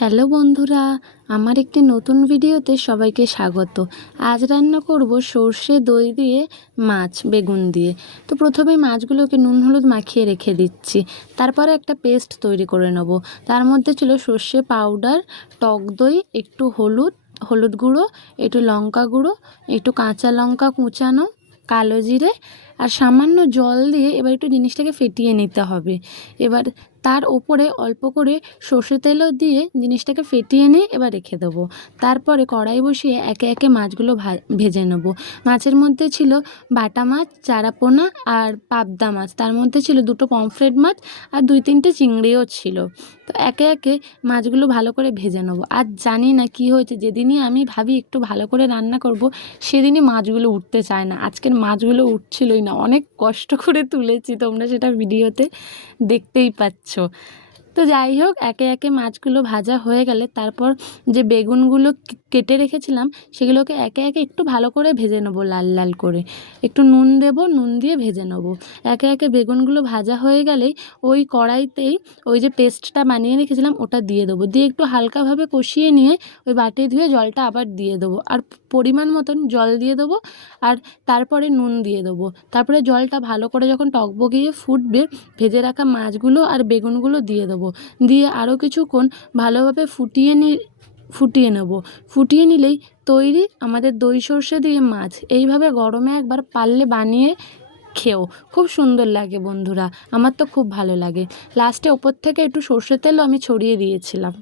Hello বন্ধুরা, আমার একটি নতুন ভিডিওতে সবাইকে স্বাগত। আজ রান্না করব সর্ষে দই দিয়ে মাছ বেগুন দিয়ে। তো প্রথমে মাছগুলোকে নুন হলুদ মাখিয়ে রেখে দিচ্ছি। তারপরে একটা পেস্ট তৈরি করে নেব। তার মধ্যে ছিল সর্ষে পাউডার, টক দই, একটু হলুদ গুঁড়ো, একটু লঙ্কা গুঁড়ো, একটু কাঁচা লঙ্কা কুচানো, কালো জিরে আর সামান্য জল দিয়ে এবার একটু জিনিসটাকে ফেটিয়ে নিতে হবে। এবার তার ওপরে অল্প করে সর্ষে তেলও দিয়ে জিনিসটাকে ফেটিয়ে নিয়ে এবার রেখে দেবো। তারপরে কড়াই বসিয়ে একে একে মাছগুলো ভেজে নেব। মাছের মধ্যে ছিল বাটা মাছ, চারাপোনা আর পাবদা মাছ। তার মধ্যে ছিল দুটো পমফ্রেট মাছ আর 2-3টে চিংড়িও ছিল। তো একে একে মাছগুলো ভালো করে ভেজে নেবো। আর জানি না কি হয়েছে, যেদিনই আমি ভাবি একটু ভালো করে রান্না করব সেদিনই মাছগুলো উঠতে চায় না। আজকের মাছগুলো উঠছিলই না, অনেক কষ্ট করে তুলেছি, তোমরা সেটা ভিডিওতে দেখতেই পাচ্ছ। তো যাই হোক, একে একে মাছগুলো ভাজা হয়ে গেলে তারপর যে বেগুনগুলো কেটে রেখেছিলাম সেগুলোকে একে একে একটু ভালো করে ভেজে নেবো, লাল লাল করে। একটু নুন দেবো, নুন দিয়ে ভেজে নেবো। একে একে বেগুনগুলো ভাজা হয়ে গেলেই ওই কড়াইতেই ওই যে পেস্টটা বানিয়ে রেখেছিলাম ওটা দিয়ে দেবো। দিয়ে একটু হালকাভাবে কষিয়ে নিয়ে ওই বাটি ধুয়ে জলটা আবার দিয়ে দেবো, আর পরিমাণ মতন জল দিয়ে দেবো। আর তারপরে নুন দিয়ে দেবো। তারপরে জলটা ভালো করে যখন টকবগিয়ে ফুটবে, ভেজে রাখা মাছগুলো আর বেগুনগুলো দিয়ে দেবো। দিয়ে আরও কিছুক্ষণ ভালোভাবে ফুটিয়ে নেব। ফুটিয়ে নিলেই তৈরি আমাদের দই সর্ষে দিয়ে মাছ। এইভাবে গরমে একবার পারলে বানিয়ে খেও, খুব সুন্দর লাগে বন্ধুরা। আমার তো খুব ভালো লাগে। লাস্টে ওপর থেকে একটু সর্ষের তেলও আমি ছড়িয়ে দিয়েছিলাম।